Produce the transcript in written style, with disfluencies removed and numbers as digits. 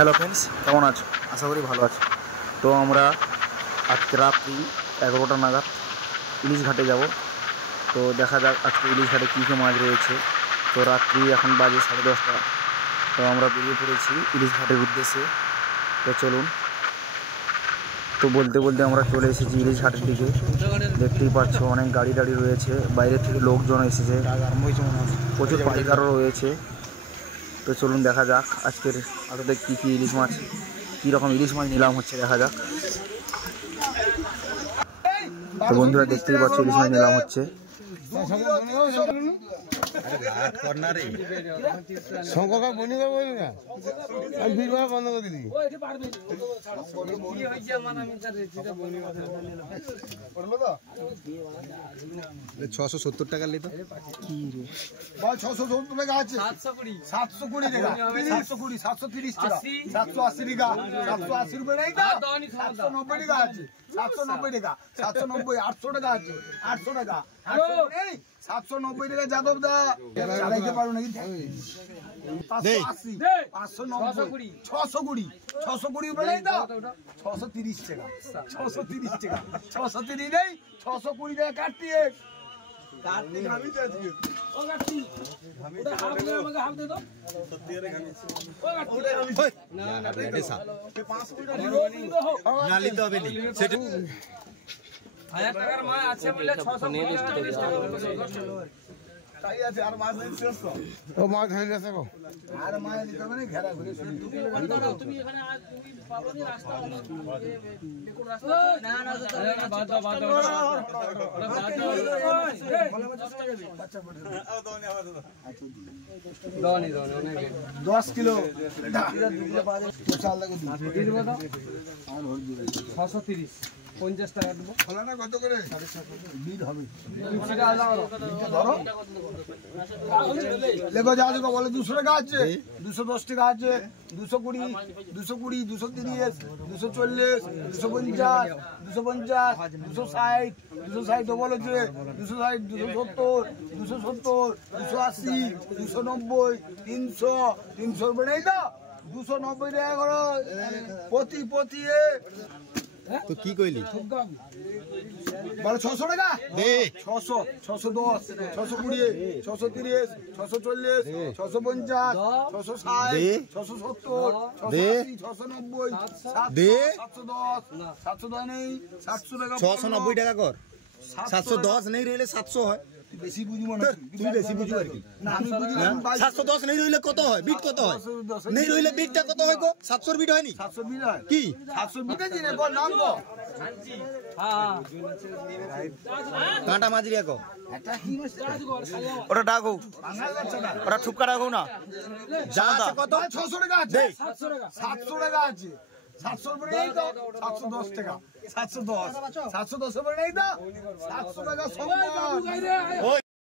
Hello friends, কেমন আছো? আশা করি ভালো আছো। তো আমরা আজকে রাত্রি 11টা নাগাদ ইলিশ ঘাটে যাব। তো দেখা যাক আজকে ইলিশ ঘাটে কী কী মাছ রয়েছে। তো রাত্রি এখন বাজে 10:30। তো আমরা বেরিয়ে পড়েছি ইলিশ ঘাটের উদ্দেশ্যে। তো চলুন। তো বলতে বলতে আমরা চলে এসেছি ইলিশ ঘাটের দিকে। দেখতেই পাচ্ছ অনেক গাড়ি টাড়ি রয়েছে, বাইরে থেকে লোকজন এসেছে, প্রচুর পাইকারও রয়েছে। তো চলুন দেখা যাক আজকের আড়তে কী কী ইলিশ মাছ, কীরকম ইলিশ মাছ নিলাম হচ্ছে দেখা যাক। তো বন্ধুরা দেখতেই পাচ্ছ ইলিশ মাছ নিলাম হচ্ছে। বন্ধ করে দিলি 670 টাকা নিত। 670 টাকা আছে, 720 টাকা, 720, 730 টাকা, 780 টাকা, 780 রুপে নেই তো, 790 টাকা আছে, 790 টাকা, 790, 800 টাকা আছে, 800 টাকা, 800 নেই, 790 টাকা যাদব দা চালাইতে পারো নাকি? 580, 590, 620, 620 রুপে নেই তো, 630 টাকা, 630 টাকা, 630 নেই, 620 টাকা কাটিয়ে $10 কিলো 630, 50 টাকা দেবো। ফলানা কত করে? বিল হবে লেখো যা লেখো বলে 200 টাকা আছে, 210 টাকা আছে, 220, 220, 230, 240, 250, 250, 260, 260 তো বলেছে, 260, 270, 270, 280, 290, 300, 300 রুপে নেই তো, 290 টাকা করো প্রতি তো কি কইলি? বলো 600 টাকা দে, 600, 610, 620, 630, 640, 650, 660, 670, 680, 690, 710, 710 নেই, 700 টাকা, 690 টাকা কর। 710 नहीं রইলে 700 হয়। বেশি বুঝবো না, তুই বেশি বুঝিস আর কি? না আমি বুঝি 710 नहीं রইলে কত হয়? বিট কত হয়? नहीं রইলে বিটটা কত হয় গো? 700 বিট হয়নি? 700 বিল হয় কি 700 বিটে দিনে বল নাম গো। হ্যাঁ কাঁটা মাঝরি কো এটা কি হচ্ছে? ওটা ডাকো, ওটা ঠুপকা ডাকো না। যা আছে কত? 600 টাকা আছে, 700 টাকা আছে, 700 উপরে নেই তো, 710 টাকা, 710, 710 উপরে নেই তো, 700 টাকা সম্মান। ওই